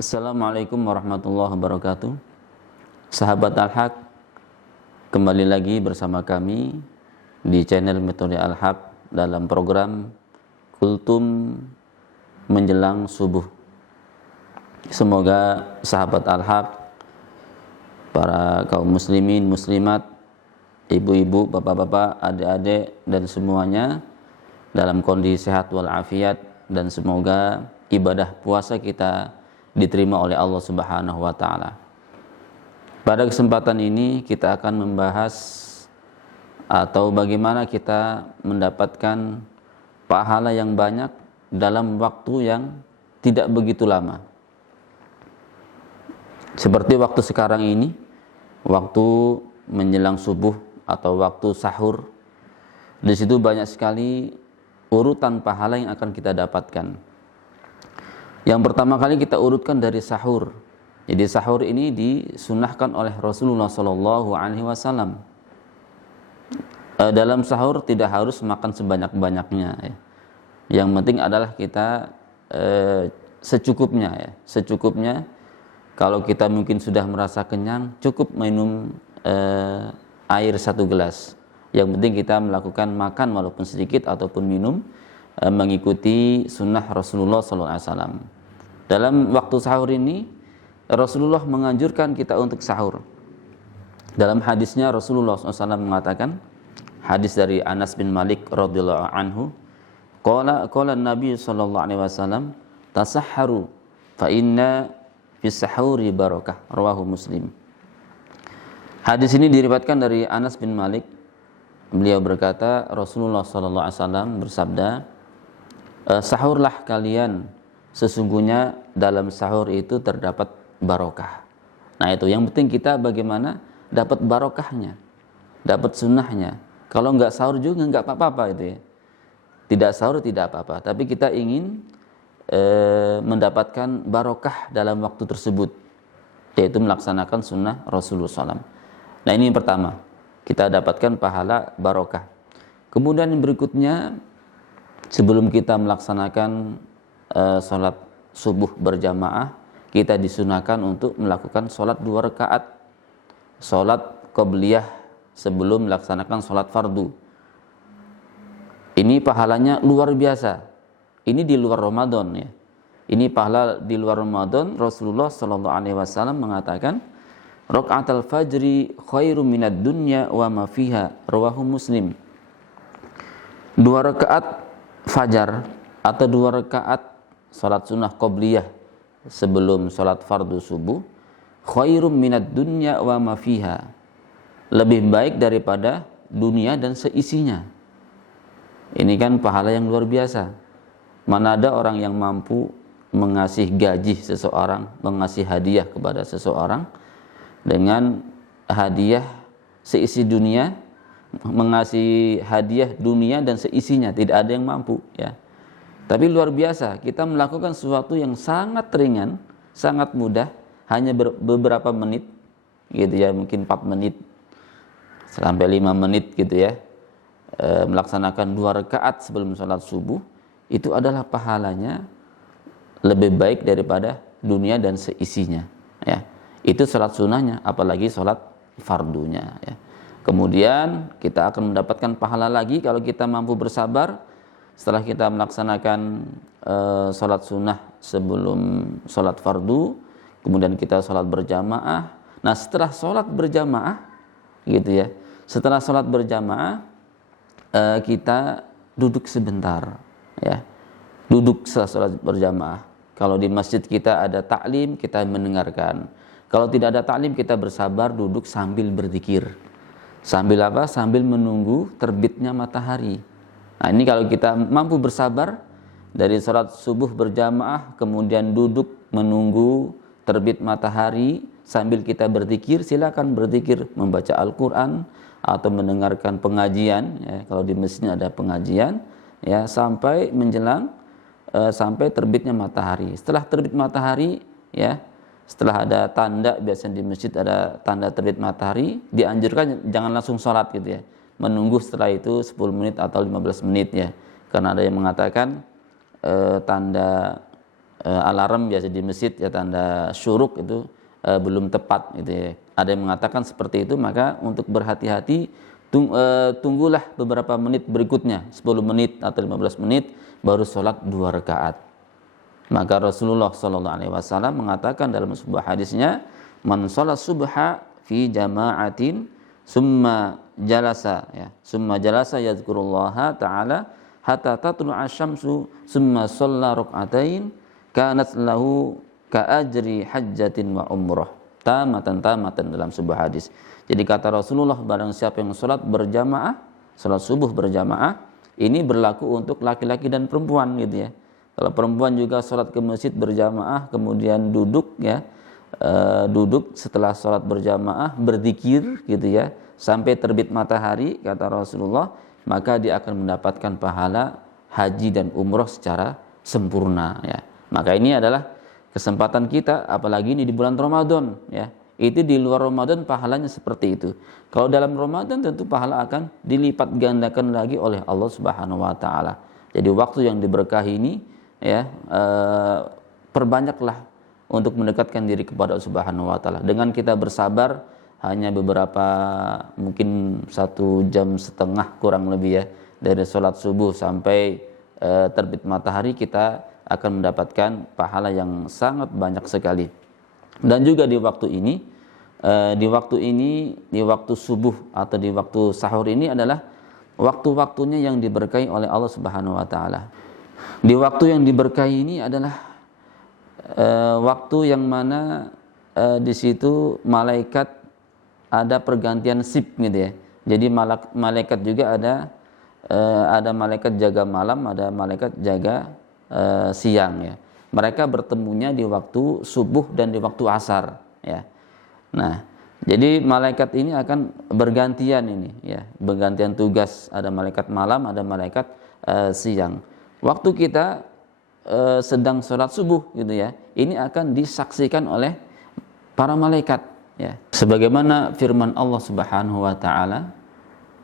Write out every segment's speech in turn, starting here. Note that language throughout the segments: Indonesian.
Assalamualaikum warahmatullahi wabarakatuh. Sahabat Al-Haq, kembali lagi bersama kami di channel Metode Al-Haq dalam program Kultum Menjelang Subuh. Semoga sahabat Al-Haq, para kaum muslimin, muslimat, ibu-ibu, bapak-bapak, adik-adik dan semuanya dalam kondisi sehat walafiat, dan semoga ibadah puasa kita diterima oleh Allah Subhanahu wa taala. Pada kesempatan ini kita akan membahas atau bagaimana kita mendapatkan pahala yang banyak dalam waktu yang tidak begitu lama. Seperti waktu sekarang ini, waktu menjelang subuh atau waktu sahur. Di situ banyak sekali urutan pahala yang akan kita dapatkan. Yang pertama kali kita urutkan dari sahur. Jadi sahur ini disunahkan oleh Rasulullah SAW. Dalam sahur tidak harus makan sebanyak-banyaknya, ya. Yang penting adalah kita secukupnya, ya. Secukupnya. Kalau kita mungkin sudah merasa kenyang, cukup minum air 1 gelas. Yang penting kita melakukan makan walaupun sedikit ataupun minum, mengikuti sunnah Rasulullah SAW. Dalam waktu sahur ini Rasulullah menganjurkan kita untuk sahur. Dalam hadisnya Rasulullah SAW mengatakan, hadis dari Anas bin Malik radhiyallahu anhu, qala Nabi sallallahu alaihi wasallam, tasahharu fa inna fis sahuri barakah, rawahu Muslim. Hadis ini diriwayatkan dari Anas bin Malik. Beliau berkata, Rasulullah sallallahu alaihi wasallam bersabda, sahurlah kalian, sesungguhnya dalam sahur itu terdapat barokah. Nah itu yang penting, kita bagaimana dapat barokahnya, dapat sunnahnya. Kalau nggak sahur juga nggak apa-apa itu, ya. Tidak sahur tidak apa-apa, tapi kita ingin mendapatkan barokah dalam waktu tersebut, yaitu melaksanakan sunnah Rasulullah SAW. Nah ini yang pertama, kita dapatkan pahala barokah. Kemudian yang berikutnya, sebelum kita melaksanakan sholat subuh berjamaah, kita disunahkan untuk melakukan sholat 2 rakaat, sholat qobliyah sebelum melaksanakan sholat fardu. Ini pahalanya luar biasa. Ini di luar Ramadan, ya. Ini pahala di luar Ramadan. Rasulullah SAW mengatakan, rakaatul fajri khairum minad dunya wa ma fiha, rawahu Muslim. 2 rakaat fajar atau 2 rakaat salat sunnah qobliyah sebelum salat fardu subuh, khairum minad dunya wa ma fiha, lebih baik daripada dunia dan seisinya. Ini kan pahala yang luar biasa. Mana ada orang yang mampu mengasih gaji seseorang, mengasih hadiah kepada seseorang dengan hadiah seisi dunia, mengasih hadiah dunia dan seisinya, tidak ada yang mampu, ya. Tapi luar biasa, kita melakukan sesuatu yang sangat ringan, sangat mudah, hanya beberapa menit, gitu ya, mungkin 4 menit sampai 5 menit, gitu ya, melaksanakan 2 rakaat sebelum sholat subuh, itu adalah pahalanya lebih baik daripada dunia dan seisinya, ya. Itu sholat sunnahnya, apalagi sholat fardunya, ya. Kemudian kita akan mendapatkan pahala lagi kalau kita mampu bersabar setelah kita melaksanakan sholat sunnah sebelum sholat fardu, kemudian kita sholat berjamaah. Nah setelah sholat berjamaah, gitu ya, setelah sholat berjamaah kita duduk sebentar, ya, duduk setelah sholat berjamaah. Kalau di masjid kita ada taklim, kita mendengarkan. Kalau tidak ada taklim, kita bersabar duduk sambil berzikir. Sambil apa? Sambil menunggu terbitnya matahari. Nah ini kalau kita mampu bersabar dari sholat subuh berjamaah, kemudian duduk menunggu terbit matahari sambil kita berzikir, silakan berzikir, membaca Al-Quran atau mendengarkan pengajian, ya, kalau di masjid ada pengajian, ya, sampai menjelang sampai terbitnya matahari. Setelah terbit matahari, ya, setelah ada tanda, biasanya di masjid ada tanda terbit matahari, dianjurkan jangan langsung sholat, gitu ya, menunggu setelah itu 10 menit atau 15 menit, ya. Karena ada yang mengatakan tanda alarm biasa di masjid ya, tanda syuruk itu belum tepat gitu ya. Ada yang mengatakan seperti itu, maka untuk berhati-hati tunggulah beberapa menit berikutnya, 10 menit atau 15 menit baru sholat 2 rakaat. Maka Rasulullah SAW mengatakan dalam sebuah hadisnya, man sholat subha fi jama'atin summa jalasa yadhkurullaha ta'ala hatta tatlu'a syamsu summa shalla rak'atain kanat lahu ka'ajri hajjatin wa umrah tamatan dalam sebuah hadis. Jadi kata Rasulullah, barang siapa yang sholat berjamaah, sholat subuh berjamaah, ini berlaku untuk laki-laki dan perempuan gitu ya. Kalau perempuan juga sholat ke masjid berjamaah, kemudian duduk ya, duduk setelah sholat berjamaah berzikir gitu ya sampai terbit matahari, kata Rasulullah, maka dia akan mendapatkan pahala haji dan umroh secara sempurna ya. Maka ini adalah kesempatan kita, apalagi ini di bulan Ramadan ya. Itu di luar Ramadan pahalanya seperti itu. Kalau dalam Ramadan tentu pahala akan dilipat gandakan lagi oleh Allah Subhanahu wa taala. Jadi waktu yang diberkahi ini ya, perbanyaklah untuk mendekatkan diri kepada Allah Subhanahu wa taala. Dengan kita bersabar hanya beberapa, mungkin 1,5 jam kurang lebih ya, dari sholat subuh sampai terbit matahari, kita akan mendapatkan pahala yang sangat banyak sekali. Dan juga di waktu ini, di waktu subuh atau di waktu sahur ini adalah waktu-waktunya yang diberkahi oleh Allah Subhanahu wa taala. Di waktu yang diberkahi ini adalah waktu yang mana di situ malaikat ada pergantian shift gitu ya. Jadi malaikat juga ada malaikat jaga malam, ada malaikat jaga siang ya. Mereka bertemunya di waktu subuh dan di waktu asar ya. Nah, jadi malaikat ini akan bergantian ini ya, bergantian tugas. Ada malaikat malam, ada malaikat siang. Waktu kita sedang sholat subuh gitu ya, ini akan disaksikan oleh para malaikat ya. Sebagaimana firman Allah Subhanahu wa taala,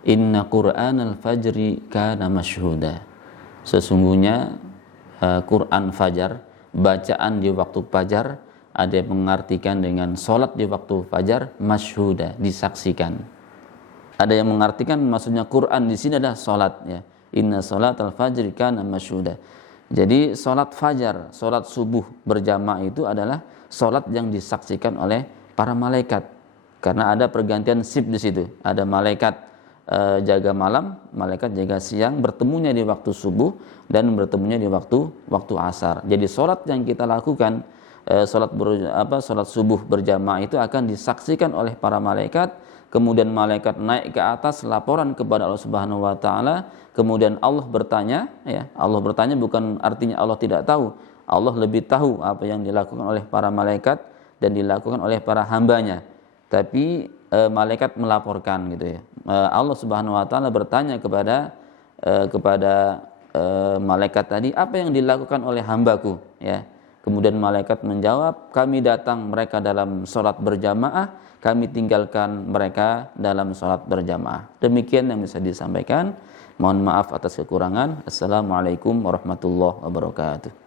inna qur'anal fajri kana masyhuda. Sesungguhnya Quran fajar, bacaan di waktu fajar, ada yang mengartikan dengan sholat di waktu fajar, masyhuda, disaksikan. Ada yang mengartikan maksudnya Quran di sini adalah sholat ya. Inna sholatal fajri kana masyhuda. Jadi sholat fajar, sholat subuh berjamaah itu adalah sholat yang disaksikan oleh para malaikat. Karena ada pergantian shift di situ. Ada malaikat jaga malam, malaikat jaga siang, bertemunya di waktu subuh dan bertemunya di waktu asar. Jadi sholat yang kita lakukan, sholat subuh berjamaah itu akan disaksikan oleh para malaikat. Kemudian malaikat naik ke atas laporan kepada Allah Subhanahu wa taala. Kemudian Allah bertanya ya. Allah bertanya bukan artinya Allah tidak tahu. Allah lebih tahu apa yang dilakukan oleh para malaikat dan dilakukan oleh para hambanya. Tapi malaikat melaporkan gitu ya. Allah Subhanahu wa taala bertanya kepada malaikat tadi, apa yang dilakukan oleh hambaku ya. Kemudian malaikat menjawab, kami datang mereka dalam sholat berjamaah, kami tinggalkan mereka dalam sholat berjamaah. Demikian yang bisa disampaikan. Mohon maaf atas kekurangan. Assalamualaikum warahmatullahi wabarakatuh.